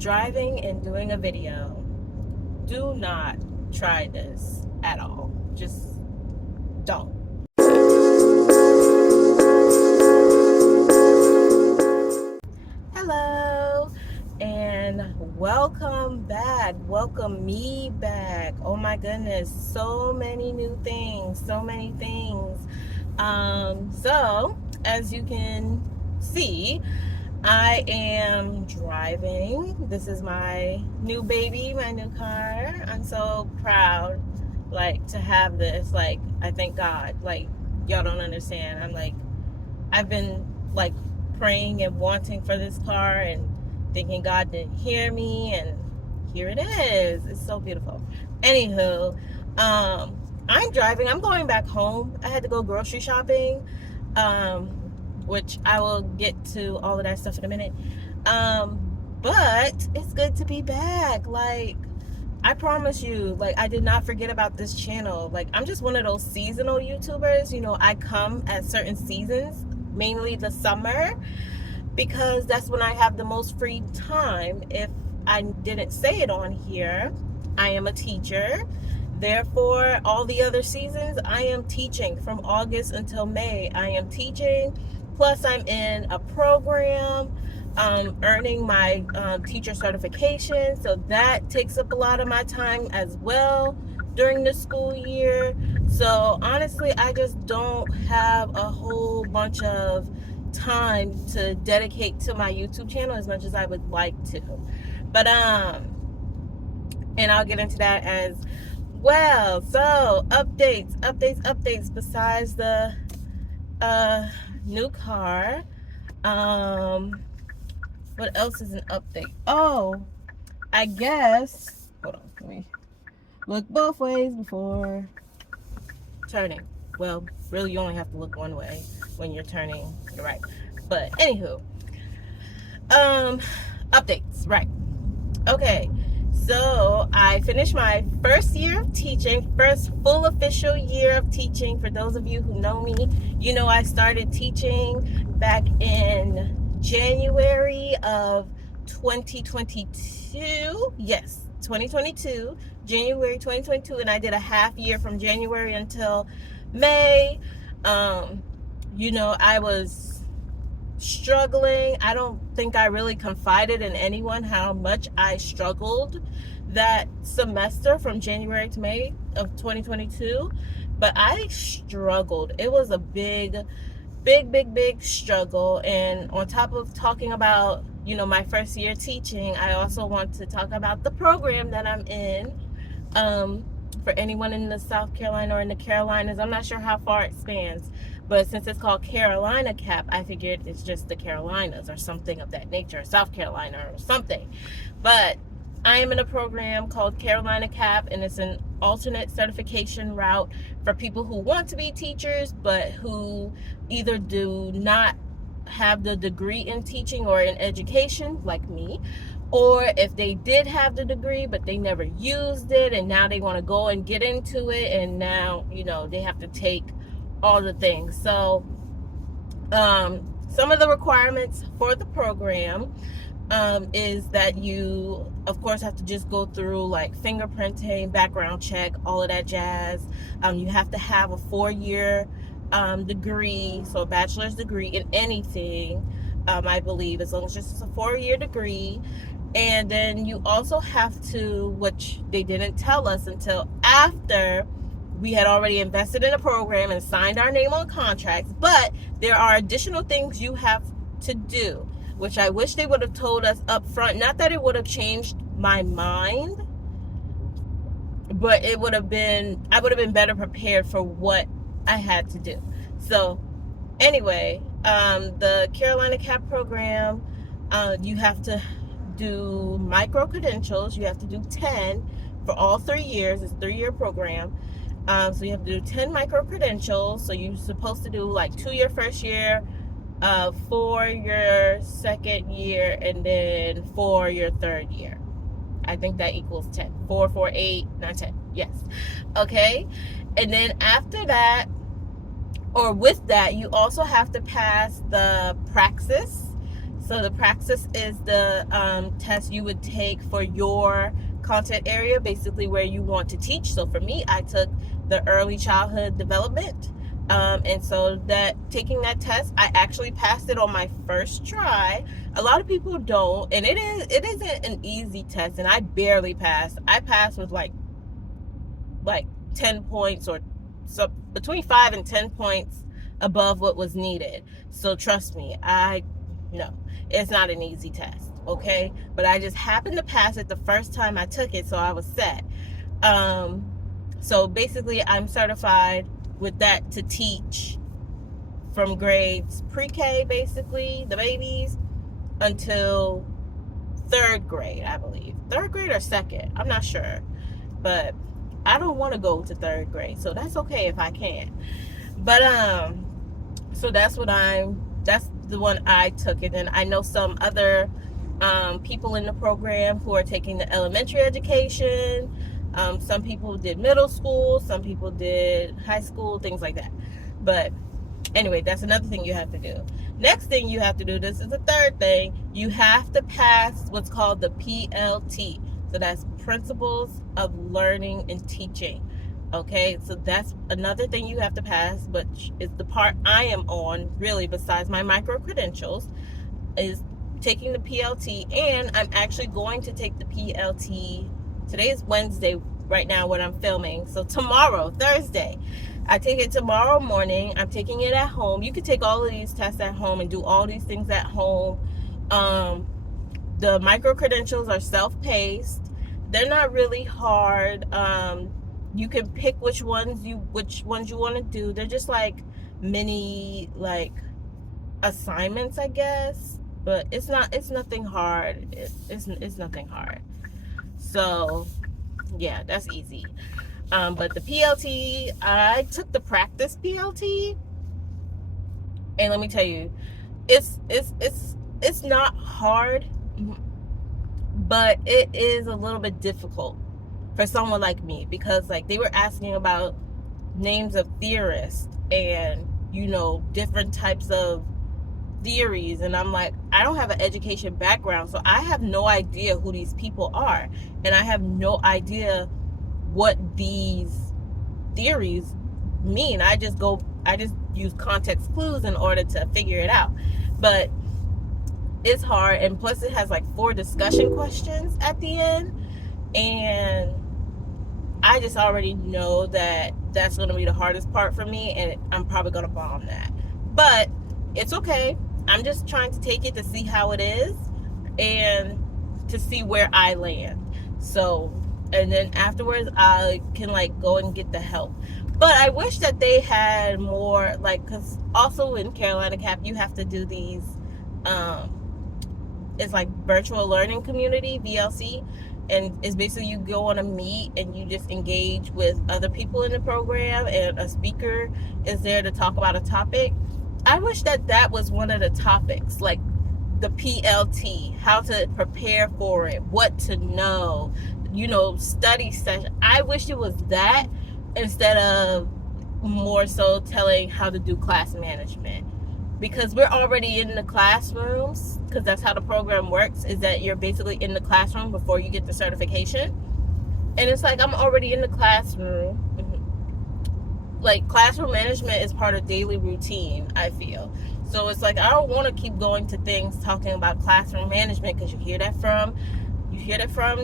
driving and doing a video. Do not try this at all. Just don't. Hello and welcome back. Welcome me back. Oh my goodness, so many new things, so many things. So as you can see, I am driving. This is my new baby, my new car. I'm so proud, to have this. I thank God. Y'all don't understand. I've been, praying and wanting for this car and thinking God didn't hear me, and here it is. It's so beautiful. Anywho, I'm driving. I'm going back home. I had to go grocery shopping. Which I will get to all of that stuff in a minute. But it's good to be back. I promise you, I did not forget about this channel. I'm just one of those seasonal YouTubers. I come at certain seasons, mainly the summer, because that's when I have the most free time. If I didn't say it on here, I am a teacher. Therefore, all the other seasons, I am teaching. From August until May, I am teaching. Plus, I'm in a program, earning my teacher certification. So that takes up a lot of my time as well during the school year. So honestly, I just don't have a whole bunch of time to dedicate to my YouTube channel as much as I would like to. But and I'll get into that as well. So updates besides the new car. What else is an update? Oh, I guess, hold on, let me look both ways before turning. Well, really, you only have to look one way when you're turning to the right. But anywho, updates, right? Okay, so I finished my first year of teaching, first full official year of teaching. For those of you who know me, you know I started teaching back in January of 2022. Yes, 2022, January 2022, and I did a half year from January until May. I was struggling. I don't think I really confided in anyone how much I struggled that semester from January to May of 2022, but I struggled. It was a big struggle. And on top of talking about, my first year teaching, I also want to talk about the program that I'm in. For anyone in the South Carolina or in the Carolinas, I'm not sure how far it spans, but since it's called Carolina CAP, I figured it's just the Carolinas or something of that nature, South Carolina or something. But I am in a program called Carolina CAP, and it's an alternate certification route for people who want to be teachers, but who either do not have the degree in teaching or in education, like me, or if they did have the degree but they never used it and now they want to go and get into it, and now they have to take all the things. So some of the requirements for the program is that you of course have to just go through fingerprinting, background check, all of that jazz. You have to have a 4-year degree, so a bachelor's degree in anything, I believe, as long as it's a 4-year degree. And then you also have to, which they didn't tell us until after we had already invested in a program and signed our name on contracts, but there are additional things you have to do, which I wish they would have told us up front. Not that it would have changed my mind, but I would have been better prepared for what I had to do. So anyway, the Carolina CAP program, you have to do micro credentials. You have to do 10 for all 3 years. It's a 3-year program. So you have to do 10 micro credentials. So you're supposed to do 2 your first year, 4 your second year, and then 4 your third year. I think that equals 10. 4, 4, 8, 9, 10. Yes. Okay. And then after that, or with that, you also have to pass the praxis. So the Praxis is the test you would take for your content area, basically where you want to teach. So for me, I took the early childhood development. And so that taking that test, I actually passed it on my first try. A lot of people don't, and it isn't an easy test, and I barely passed. I passed with like 10 points, or so between 5 and 10 points above what was needed. So trust me, no, it's not an easy test, okay? But I just happened to pass it the first time I took it, so I was set. So basically, I'm certified with that to teach from grades pre-K, basically, the babies, until third grade, I believe. Third grade or second, I'm not sure. But I don't want to go to third grade, so that's okay if I can. But so that's the one I took. And then I know some other people in the program who are taking the elementary education. Some people did middle school, some people did high school, things like that. But anyway, that's another thing you have to do. Next thing you have to do, this is the third thing, you have to pass what's called the PLT. So that's Principles of Learning and Teaching. Okay, so that's another thing you have to pass, which is the part I am on, really, besides my micro credentials, is taking the PLT. And I'm actually going to take the PLT. Today is Wednesday right now when I'm filming. So tomorrow, Thursday, I take it tomorrow morning. I'm taking it at home. You can take all of these tests at home and do all these things at home. The micro credentials are self-paced. They're not really hard. You can pick which ones you want to do. They're just like mini assignments, I guess. But it's nothing hard. It's nothing hard. So yeah, that's easy. But the PLT, I took the practice PLT, and let me tell you, it's not hard, but it is a little bit difficult for someone like me, because like they were asking about names of theorists and different types of theories, and I'm like, I don't have an education background, so I have no idea who these people are, and I have no idea what these theories mean. I just use context clues in order to figure it out. But it's hard, and plus it has like 4 discussion questions at the end, and I just already know that that's going to be the hardest part for me, and I'm probably going to bomb that. But it's okay. I'm just trying to take it to see how it is and to see where I land. So, and then afterwards I can go and get the help. But I wish that they had more, because also in Carolina CAP you have to do these it's like virtual learning community, VLC, and it's basically you go on a meet and you just engage with other people in the program, and a speaker is there to talk about a topic. I wish that was one of the topics, like the PLT, how to prepare for it, what to know, study session. I wish it was that instead of more so telling how to do class management, because we're already in the classrooms, because that's how the program works, is that you're basically in the classroom before you get the certification. And it's like I'm already in the classroom. Like, classroom management is part of daily routine, I feel. So it's like I don't want to keep going to things talking about classroom management, because you hear that from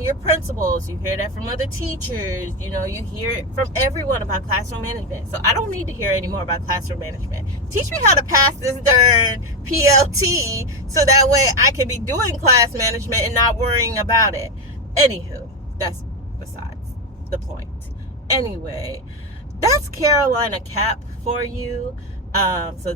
your principals, you hear that from other teachers, you hear it from everyone about classroom management. So I don't need to hear any more about classroom management. Teach me how to pass this darn PLT so that way I can be doing class management and not worrying about it. Anywho, that's besides the point. Anyway, that's Carolina CAP for you. So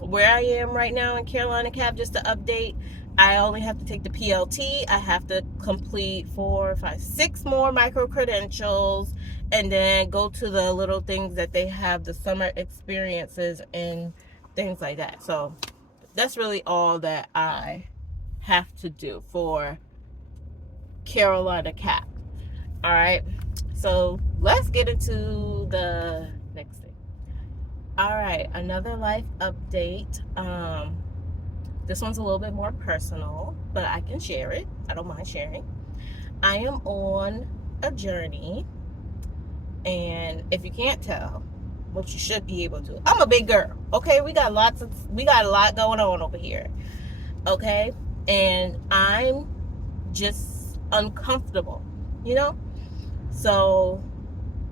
where I am right now in Carolina CAP, just to update, I only have to take the PLT. I have to complete 4, 5, 6 more micro credentials, and then go to the little things that they have, the summer experiences and things like that. So that's really all that I have to do for Carolina CAP. All right, so let's get into the next thing. All right, another life update. This one's a little bit more personal, but I can share it. I don't mind sharing. I am on a journey, and if you can't tell, which you should be able to, I'm a big girl. Okay, we got a lot going on over here. Okay, and I'm just uncomfortable, you know. So,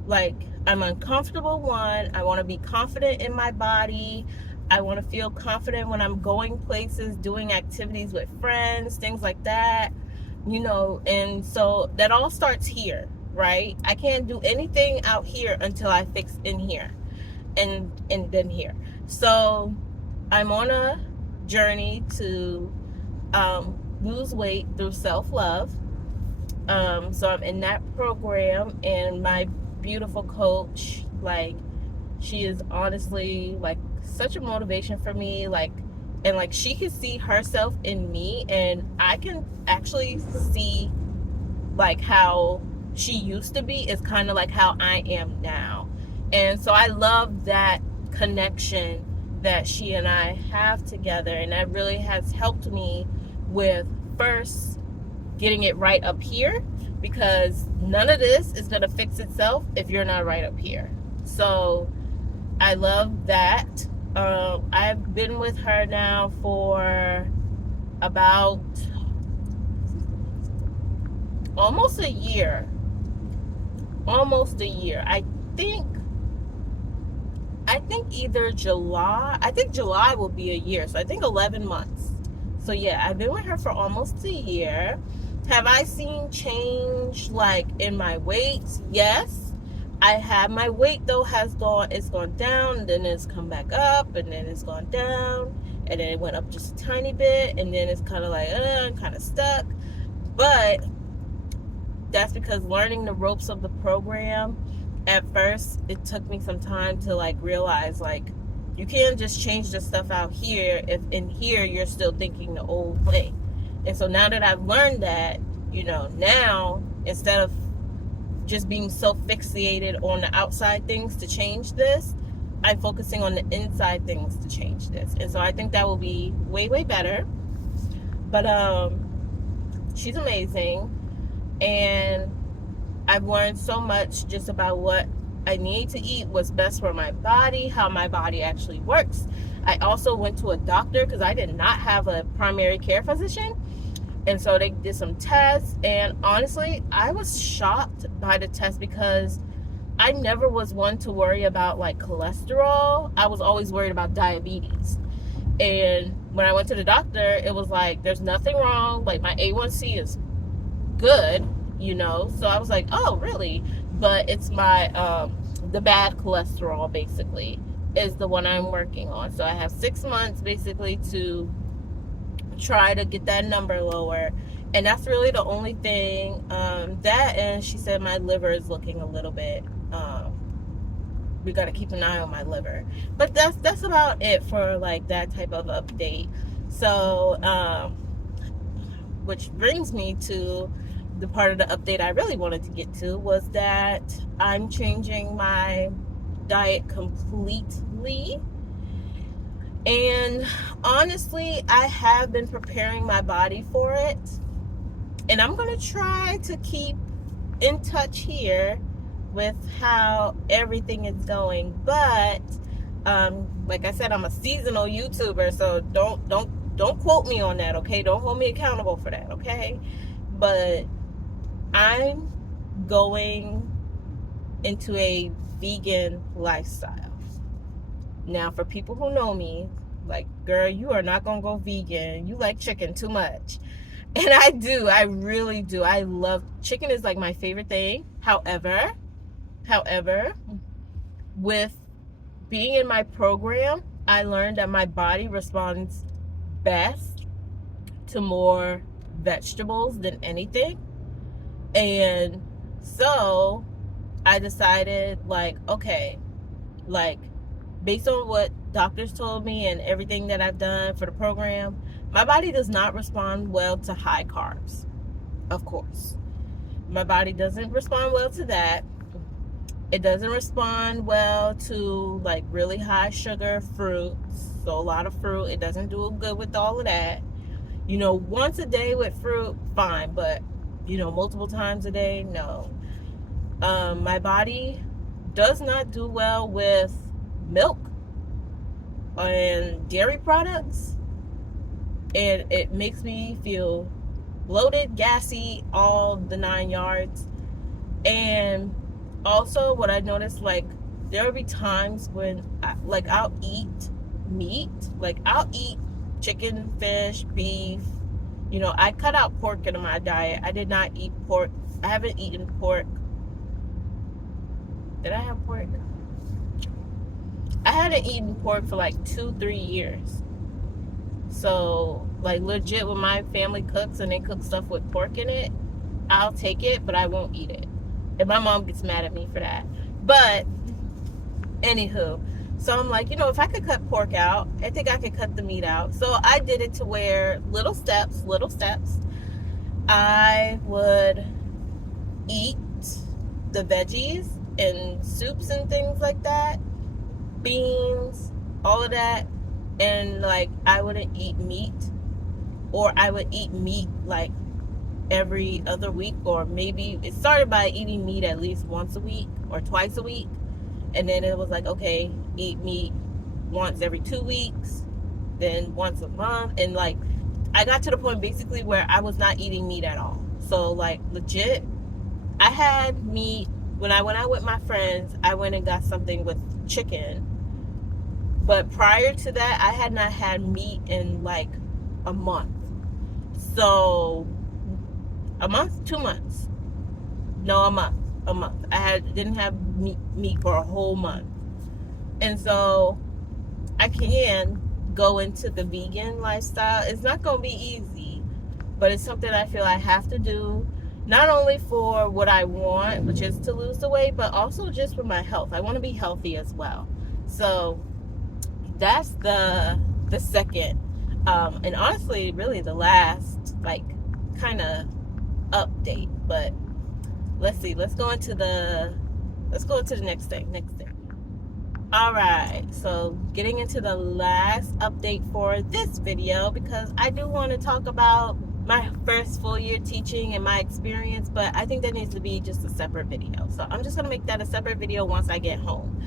like, I'm uncomfortable. One, I want to be confident in my body. I want to feel confident when I'm going places, doing activities with friends, things like that, you know. And so that all starts here, right? I can't do anything out here until I fix in here, and then here. So I'm on a journey to lose weight through self-love. So I'm in that program, and my beautiful coach, like, she is honestly like such a motivation for me, like, and like she can see herself in me, and I can actually see like how she used to be is kind of like how I am now. And so I love that connection that she and I have together, and that really has helped me with first getting it right up here, because none of this is going to fix itself if you're not right up here. So I love that. I've been with her now for about almost a year. I think either July, I think July will be a year. So I think 11 months. So yeah, I've been with her for almost a year. Have I seen change like in my weight? Yes, I have. My weight though it's gone down, and then it's come back up, and then it's gone down, and then it went up just a tiny bit, and then it's kind of like, kind of stuck. But that's because learning the ropes of the program, at first it took me some time to like realize, like, you can't just change the stuff out here if in here you're still thinking the old way. And so now that I've learned that, you know, now instead of just being so fixated on the outside things to change this, I'm focusing on the inside things to change this. And so I think that will be way, way better. But she's amazing. And I've learned so much just about what I need to eat, what's best for my body, how my body actually works. I also went to a doctor because I did not have a primary care physician. And so they did some tests. And honestly, I was shocked by the test because I never was one to worry about like cholesterol. I was always worried about diabetes. And when I went to the doctor, it was like, there's nothing wrong. Like, my A1C is good, you know. So I was like, oh, really? But it's my the bad cholesterol basically is the one I'm working on. So I have 6 months basically to try to get that number lower, and that's really the only thing. That, and she said my liver is looking a little bit, we got to keep an eye on my liver. But that's about it for like that type of update. So which brings me to the part of the update I really wanted to get to, was that I'm changing my diet completely. And honestly, I have been preparing my body for it. And I'm going to try to keep in touch here with how everything is going. But like I said, I'm a seasonal YouTuber, so don't quote me on that, okay? Don't hold me accountable for that, okay? But I'm going into a vegan lifestyle. Now, for people who know me, like, girl, you are not gonna go vegan. You like chicken too much. And I do. I really do. I love chicken, is like my favorite thing. However, with being in my program, I learned that my body responds best to more vegetables than anything. And so I decided, like, okay, like, based on what doctors told me and everything that I've done for the program, my body does not respond well to high carbs. Of course, my body doesn't respond well to that. It doesn't respond well to like really high sugar fruits. So a lot of fruit, it doesn't do good with all of that. Once a day with fruit, fine, but multiple times a day, no. My body does not do well with milk and dairy products, and it makes me feel bloated, gassy, all the 9 yards. And also, what I noticed, like, there will be times when I'll eat meat, like I'll eat chicken, fish, beef. I cut out pork in my diet. I did not eat pork. I haven't eaten pork. Did I have pork? I hadn't eaten pork for like 2-3 years. So, like, legit, when my family cooks and they cook stuff with pork in it, I'll take it, but I won't eat it. And my mom gets mad at me for that. But, anywho, so I'm like, if I could cut pork out, I think I could cut the meat out. So I did it to where little steps. I would eat the veggies and soups and things like that, beans, all of that. And like, I wouldn't eat meat, or I would eat meat like every other week, or maybe it started by eating meat at least once a week or twice a week, and then it was like, okay, eat meat once every 2 weeks, then once a month, and like I got to the point basically where I was not eating meat at all. So like, legit, I had meat when I went out with my friends. I went and got something with chicken, but prior to that, I had not had meat in like a month. So a month, 2 months. No, a month. Didn't have meat for a whole month. And so I can go into the vegan lifestyle. It's not going to be easy, but it's something I feel I have to do, not only for what I want, which is to lose the weight, but also just for my health. I want to be healthy as well. So that's the second, and honestly, really the last, like, kind of update. But let's see. Let's go into the next thing. All right. So getting into the last update for this video, because I do want to talk about my first full year teaching and my experience, but I think that needs to be just a separate video. So I'm just gonna make that a separate video once I get home.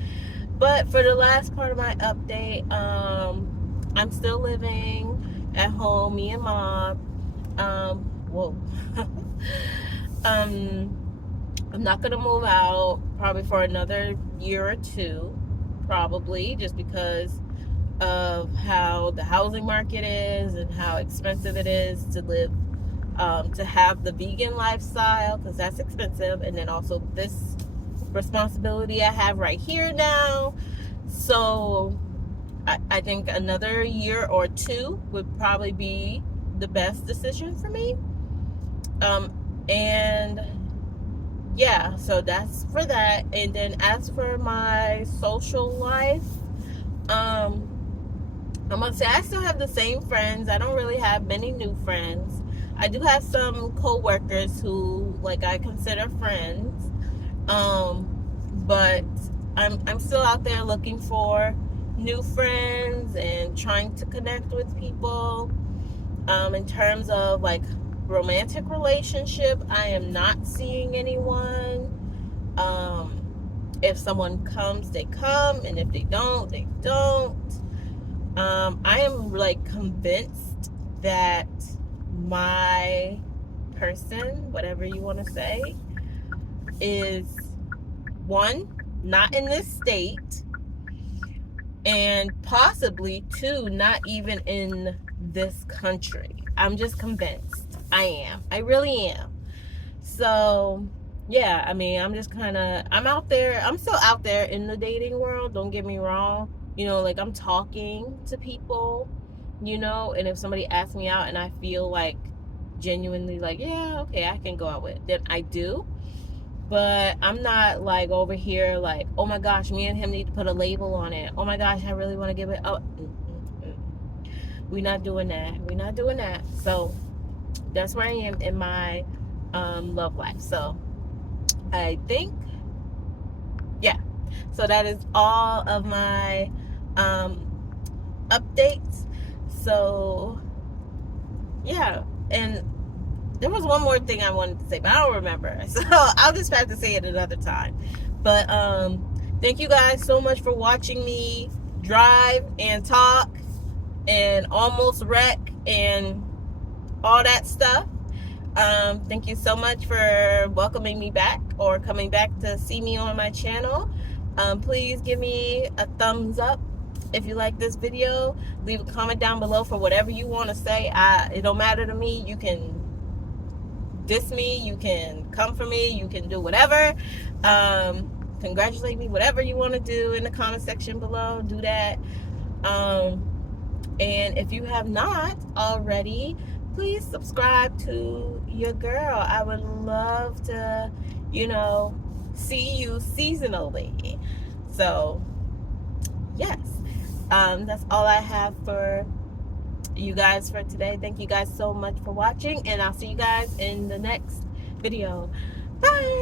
But for the last part of my update, I'm still living at home, me and Mom. Whoa. I'm not gonna move out probably for another year or two, probably, just because of how the housing market is and how expensive it is to live, to have the vegan lifestyle, because that's expensive, and then also this responsibility I have right here now. So I think another year or two would probably be the best decision for me. And yeah, so that's for that. And then as for my social life, I'm gonna say I still have the same friends. I don't really have many new friends. I do have some co-workers who, like, I consider friends. But I'm still out there looking for new friends and trying to connect with people. In terms of like romantic relationship, I am not seeing anyone. If someone comes, they come, and if they don't, they don't. I am like convinced that my person, whatever you want to say, is one, not in this state, and possibly two, not even in this country. I'm just convinced. I really am. So yeah, I mean, I'm out there. I'm still out there in the dating world, don't get me wrong. Like, I'm talking to people, and if somebody asks me out and I feel like genuinely like, yeah, okay, I can go out with, then I do. But I'm not like over here like, oh my gosh, me and him need to put a label on it. Oh my gosh, I really want to give it up. We're not doing that. So that's where I am in my love life. So I think yeah, so that is all of my updates. So yeah, and there was one more thing I wanted to say, but I don't remember. So I'll just have to say it another time. But thank you guys so much for watching me drive and talk and almost wreck and all that stuff. Thank you so much for welcoming me back or coming back to see me on my channel. Please give me a thumbs up if you like this video. Leave a comment down below for whatever you want to say. It don't matter to me. You can diss me, you can come for me, you can do whatever. Congratulate me, whatever you want to do in the comment section below, do that. And if you have not already, please subscribe to your girl. I would love to, see you seasonally. So yes, that's all I have for you guys for today. Thank you guys so much for watching, and I'll see you guys in the next video. Bye.